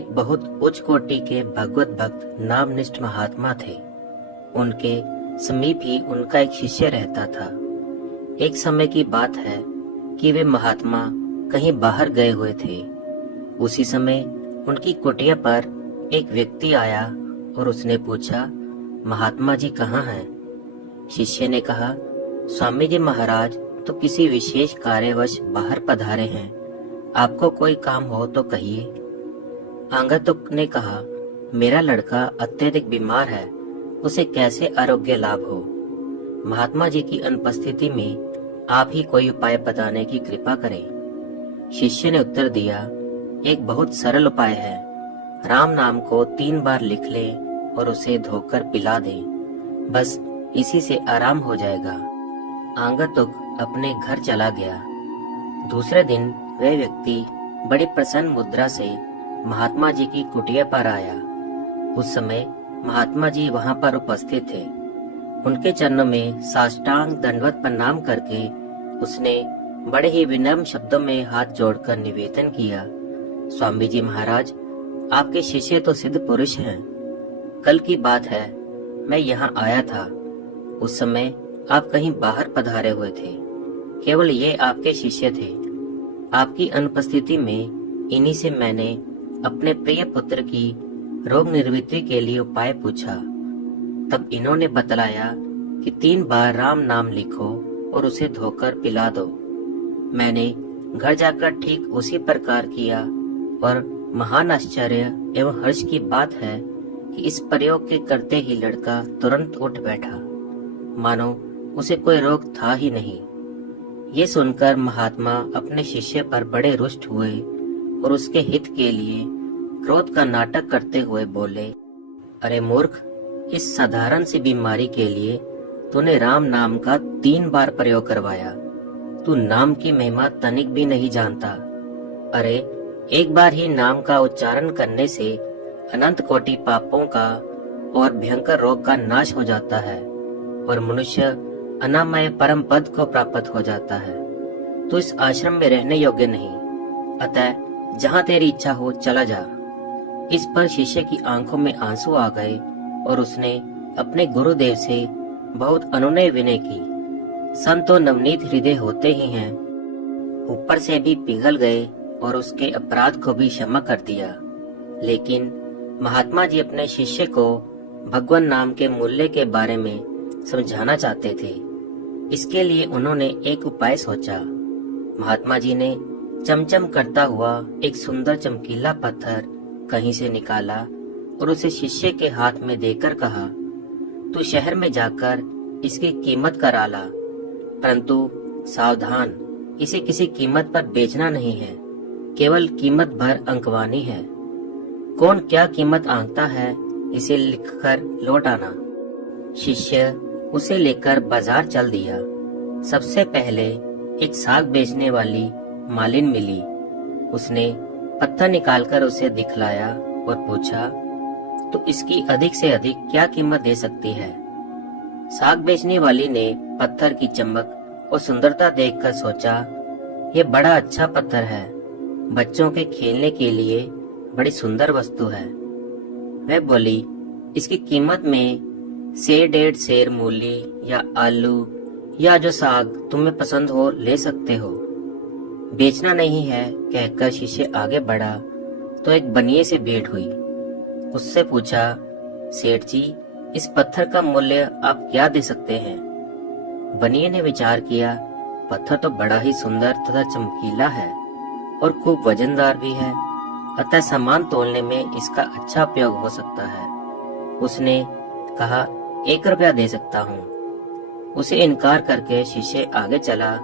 एक बहुत उच्च कोटि के भगवत भक्त नामनिष्ठ महात्मा थे। उनके समीप ही उनका एक शिष्य रहता था। एक समय की बात है कि वे महात्मा कहीं बाहर गए हुए थे। उसी समय उनकी कुटिया पर एक व्यक्ति आया और उसने पूछा, महात्मा जी कहाँ हैं? शिष्य ने कहा, स्वामी जी महाराज तो किसी विशेष कार्यवश बाहर पधारे हैं, आपको कोई काम हो तो कहिए। आगंतुक ने कहा, मेरा लड़का अत्यधिक बीमार है, उसे कैसे आरोग्य लाभ हो? महात्मा जी की अनुपस्थिति में आप ही कोई उपाय बताने की कृपा करें। शिष्य ने उत्तर दिया, एक बहुत सरल उपाय है। राम नाम को 3 बार लिख ले और उसे धोकर पिला दे, बस इसी से आराम हो जाएगा। आगंतुक अपने घर चला गया। दूसरे दिन वह व्यक्ति बड़ी प्रसन्न मुद्रा से महात्मा जी की कुटिया पर आया। उस समय महात्मा जी वहां पर उपस्थित थे। उनके चरणों में साष्टांग दंडवत प्रणाम करके उसने बड़े ही विनम्र शब्दों में हाथ जोड़कर निवेदन किया, स्वामी जी महाराज, आपके शिष्य तो सिद्ध पुरुष हैं। कल की बात है, मैं यहाँ आया था। उस समय आप कहीं बाहर पधारे हुए थे। केवल ये आपके शिष्य थे। आपकी अनुपस्थिति में इन्हीं से मैंने अपने प्रिय पुत्र की रोग निवृत्ति के लिए उपाय पूछा। तब इन्होंने बतलाया कि 3 बार राम नाम लिखो और उसे धोकर पिला दो। मैंने घर जाकर ठीक उसी प्रकार किया और महान आश्चर्य एवं हर्ष की बात है कि इस प्रयोग के करते ही लड़का तुरंत उठ बैठा, मानो उसे कोई रोग था ही नहीं। ये सुनकर महात्मा अपने शिष्य पर बड़े रुष्ट हुए और उसके हित के लिए क्रोध का नाटक करते हुए बोले, अरे मूर्ख, इस साधारण सी बीमारी के लिए तूने राम नाम का 3 बार प्रयोग करवाया। तू नाम की महिमा तनिक भी नहीं जानता। अरे एक बार ही नाम का उच्चारण करने से अनंत कोटि पापों का और भयंकर रोग का नाश हो जाता है और मनुष्य अनामय परम पद को प्राप्त हो जाता है। तो इस आश्रम में रहने योग्य नहीं, अतः जहाँ तेरी इच्छा हो चला जा। इस पर शिष्य की आंखों में आंसू आ गए और उसने अपने गुरुदेव से बहुत अनुनय विनय की। संत तो नवनीत हृदय होते ही हैं, ऊपर से भी पिघल गए और उसके अपराध को भी क्षमा कर दिया। लेकिन महात्मा जी अपने शिष्य को भगवान नाम के मूल्य के बारे में समझाना चाहते थे। इसके लिए उन्होंने एक उपाय सोचा। महात्मा जी ने चमचम करता हुआ एक सुंदर चमकीला पत्थर कहीं से निकाला और उसे शिष्य के हाथ में देकर कहा, तू शहर में जाकर इसकी कीमत करा ला, परंतु सावधान, इसे किसी कीमत पर बेचना नहीं है, केवल कीमत भर अंकवानी है। कौन क्या कीमत आंकता है, इसे लिखकर लौट आना। शिष्य उसे लेकर बाजार चल दिया। सबसे पहले एक साग बेचने वाली मालिन मिली। उसने पत्थर निकालकर उसे दिखलाया और पूछा, तो इसकी अधिक से अधिक क्या कीमत दे सकती है? साग बेचने वाली ने पत्थर की चमक और सुंदरता देखकर सोचा, यह बड़ा अच्छा पत्थर है, बच्चों के खेलने के लिए बड़ी सुंदर वस्तु है। वह बोली, इसकी कीमत में 1.5 सेर मूली या आलू या जो साग तुम्हें पसंद हो ले सकते हो। बेचना नहीं है कहकर शिष्य आगे बढ़ा तो एक बनिए से भेंट हुई। उससे पूछा, सेठ जी, इस पत्थर का मूल्य आप क्या दे सकते हैं? बनिए ने विचार किया, पत्थर तो बड़ा ही सुंदर तथा चमकीला है और खूब वजनदार भी है, अतः सामान तोलने में इसका अच्छा उपयोग हो सकता है। उसने कहा, 1 रुपया दे सकता हूँ। उसे इनकार करके शिष्य आगे चला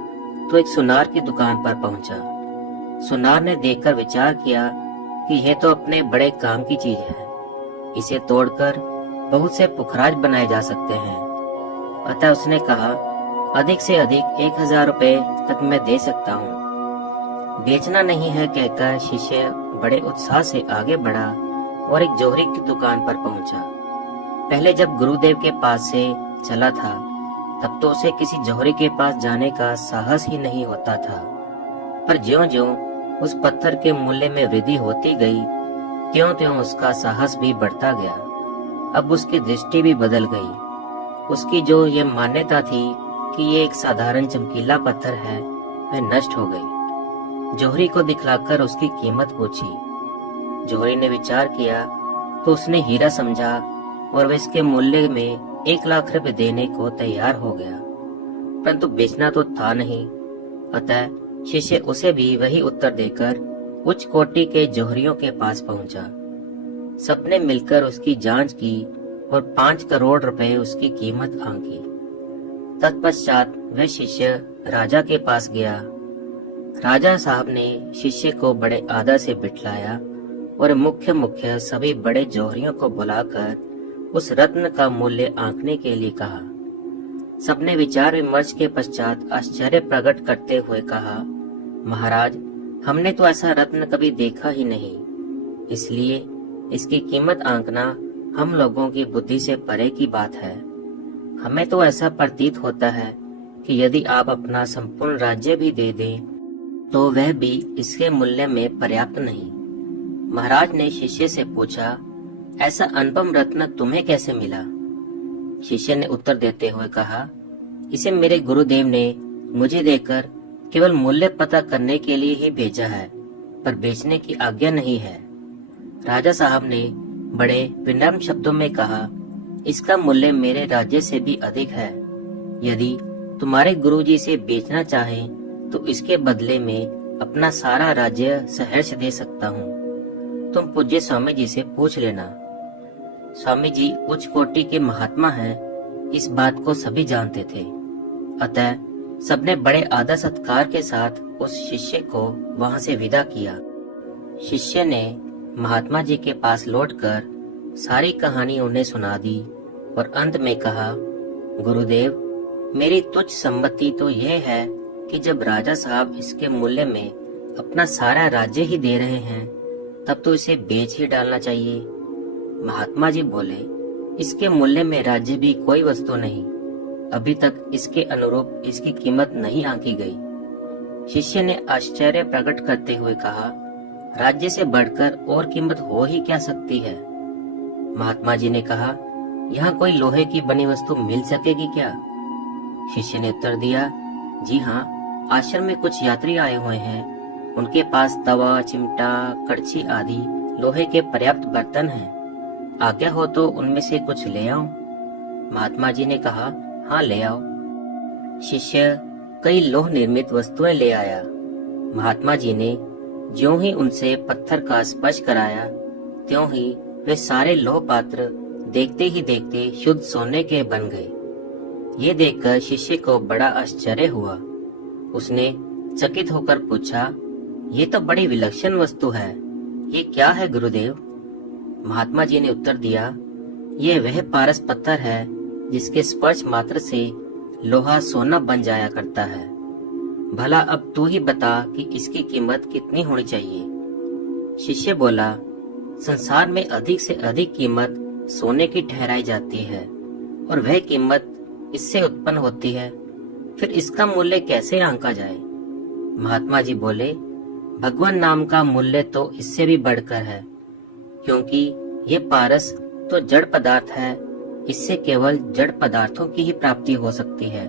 तो एक सुनार की दुकान पर पहुंचा। सुनार ने देखकर विचार किया कि यह तो अपने बड़े काम की चीज है, इसे तोड़कर बहुत से पुखराज बनाए जा सकते हैं। अतः उसने कहा, अधिक से अधिक 1000 रुपए तक मैं दे सकता हूँ। बेचना नहीं है कहकर शिष्य बड़े उत्साह से आगे बढ़ा और एक जोहरी की दुकान पर पहुंचा। पहले जब गुरुदेव के पास से चला था तब तो उसे किसी जौहरी के पास जाने का साहस ही नहीं होता था, पर ज्यों-ज्यों उस पत्थर के मूल्य में वृद्धि होती गई त्यों त्यों उसका साहस भी बढ़ता गया। अब उसकी दृष्टि भी बदल गई। उसकी जो ये मान्यता थी कि ये एक साधारण चमकीला पत्थर है, वह नष्ट हो गई। जौहरी को दिखलाकर उसकी कीमत पूछी। जौहरी ने विचार किया तो उसने हीरा समझा और वह इसके मूल्य में 1 लाख रुपए देने को तैयार हो गया, परंतु बेचना तो था नहीं। अतः शिष्य उसे भी वही उत्तर देकर उच्च कोटि के जौहरियों के पास पहुंचा। सबने मिलकर उसकी जांच की और 5 करोड़ रुपए उसकी कीमत आंकी। तत्पश्चात वह शिष्य राजा के पास गया। राजा साहब ने शिष्य को बड़े आदर से बिठलाया और मुख्य सभी बड़े जौहरियों को बुलाकर उस रत्न का मूल्य आंकने के लिए कहा। सबने विचार विमर्श के पश्चात आश्चर्य प्रकट करते हुए कहा, महाराज, हमने तो ऐसा रत्न कभी देखा ही नहीं, इसलिए इसकी कीमत आंकना हम लोगों की बुद्धि से परे की बात है। हमें तो ऐसा प्रतीत होता है कि यदि आप अपना संपूर्ण राज्य भी दे दें तो वह भी इसके मूल्य में पर्याप्त नहीं। महाराज ने शिष्य से पूछा, ऐसा अनुपम रत्न तुम्हें कैसे मिला? शिष्य ने उत्तर देते हुए कहा, इसे मेरे गुरुदेव ने मुझे देकर केवल मूल्य पता करने के लिए ही भेजा है, पर बेचने की आज्ञा नहीं है। राजा साहब ने बड़े विनम्र शब्दों में कहा, इसका मूल्य मेरे राज्य से भी अधिक है। यदि तुम्हारे गुरुजी इसे बेचना चाहें तो इसके बदले में अपना सारा राज्य सहर्ष दे सकता हूँ। तुम पूज्य स्वामी जी से पूछ लेना। स्वामी जी उच्च कोटि के महात्मा हैं, इस बात को सभी जानते थे। अतः सबने बड़े आदर सत्कार के साथ उस शिष्य को वहां से विदा किया। शिष्य ने महात्मा जी के पास लौटकर सारी कहानी उन्हें सुना दी और अंत में कहा, गुरुदेव, मेरी तुच्छ सम्मति तो यह है कि जब राजा साहब इसके मूल्य में अपना सारा राज्य ही दे रहे हैं, तब तो इसे बेच ही डालना चाहिए। महात्मा जी बोले, इसके मूल्य में राज्य भी कोई वस्तु नहीं। अभी तक इसके अनुरूप इसकी कीमत नहीं आंकी गई। शिष्य ने आश्चर्य प्रकट करते हुए कहा, राज्य से बढ़कर और कीमत हो ही क्या सकती है? महात्मा जी ने कहा, यहाँ कोई लोहे की बनी वस्तु मिल सकेगी क्या? शिष्य ने उत्तर दिया, जी हाँ, आश्रम में कुछ यात्री आए हुए हैं। उनके पास तवा, चिमटा, कड़छी आदि लोहे के पर्याप्त बर्तन हैं। आज्ञा हो तो उनमें से कुछ ले आओ। महात्मा जी ने कहा, हाँ ले आओ। शिष्य कई लोह निर्मित वस्तुएं ले आया। महात्मा जी ने ज्यों ही उनसे पत्थर का स्पर्श कराया, त्यों ही वे सारे लोह पात्र देखते ही देखते शुद्ध सोने के बन गए। ये देखकर शिष्य को बड़ा आश्चर्य हुआ। उसने चकित होकर पूछा, ये तो बड़ी विलक्षण वस्तु है, ये क्या है गुरुदेव? महात्मा जी ने उत्तर दिया, ये वह पारस पत्थर है जिसके स्पर्श मात्र से लोहा सोना बन जाया करता है। भला अब तू ही बता कि इसकी कीमत कितनी होनी चाहिए? शिष्य बोला, संसार में अधिक से अधिक कीमत सोने की ठहराई जाती है और वह कीमत इससे उत्पन्न होती है, फिर इसका मूल्य कैसे आंका जाए? महात्मा जी बोले, भगवान नाम का मूल्य तो इससे भी बढ़कर है, क्योंकि ये पारस तो जड़ पदार्थ है, इससे केवल जड़ पदार्थों की ही प्राप्ति हो सकती है,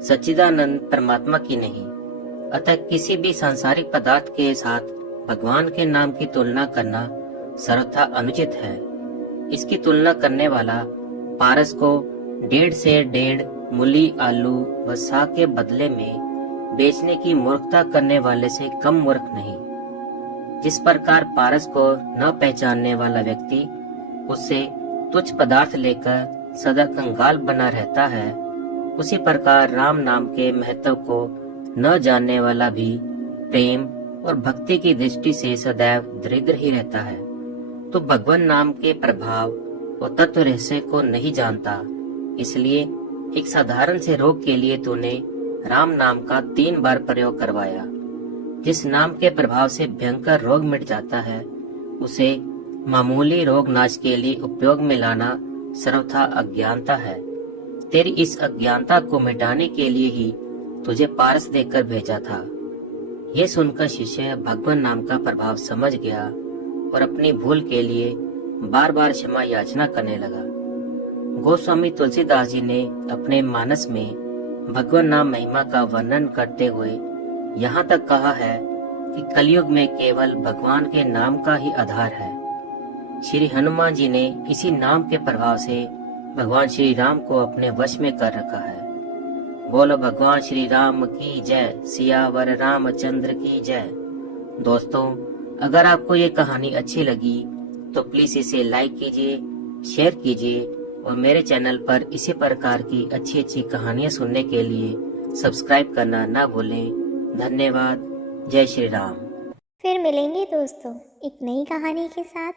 सच्चिदानंद परमात्मा की नहीं। अतः किसी भी सांसारिक पदार्थ के साथ भगवान के नाम की तुलना करना सर्वथा अनुचित है। इसकी तुलना करने वाला पारस को 1.5 से 1.5 मूली, आलू व साग के बदले में बेचने की मूर्खता करने वाले से कम मूर्ख नहीं। जिस प्रकार पारस को न पहचानने वाला व्यक्ति उससे तुच्छ पदार्थ लेकर सदा कंगाल बना रहता है, उसी प्रकार राम नाम के महत्व को न जानने वाला भी प्रेम और भक्ति की दृष्टि से सदैव दरिद्र ही रहता है। तो भगवान नाम के प्रभाव और तत्व रहस्य को नहीं जानता, इसलिए एक साधारण से रोग के लिए तूने राम नाम का 3 बार प्रयोग करवाया। जिस नाम के प्रभाव से भयंकर रोग मिट जाता है, उसे मामूली रोग नाश के लिए उपयोग में लाना सर्वथा अज्ञानता है। तेरी इस अज्ञानता को मिटाने के लिए ही तुझे पारस देकर भेजा था। ये सुनकर शिष्य भगवान नाम का प्रभाव समझ गया और अपनी भूल के लिए बार बार क्षमा याचना करने लगा। गोस्वामी तुलसीदास जी ने अपने मानस में भगवान नाम महिमा का वर्णन करते हुए यहाँ तक कहा है कि कलयुग में केवल भगवान के नाम का ही आधार है। श्री हनुमान जी ने इसी नाम के प्रभाव से भगवान श्री राम को अपने वश में कर रखा है। बोलो भगवान श्री राम की जय, सियावर रामचंद्र की जय। दोस्तों, अगर आपको ये कहानी अच्छी लगी तो प्लीज इसे लाइक कीजिए, शेयर कीजिए और मेरे चैनल पर इसी प्रकार की अच्छी अच्छी कहानियाँ सुनने के लिए सब्सक्राइब करना ना भूलें। धन्यवाद। जय श्री राम। फिर मिलेंगे दोस्तों एक नई कहानी के साथ।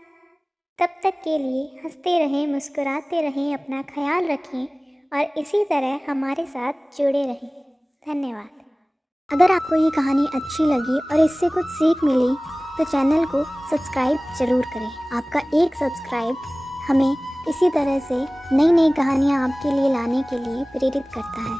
तब तक के लिए हंसते रहें, मुस्कुराते रहें, अपना ख्याल रखें और इसी तरह हमारे साथ जुड़े रहें। धन्यवाद। अगर आपको ये कहानी अच्छी लगी और इससे कुछ सीख मिली तो चैनल को सब्सक्राइब ज़रूर करें। आपका एक सब्सक्राइब हमें इसी तरह से नई नई कहानियाँ आपके लिए लाने के लिए प्रेरित करता है।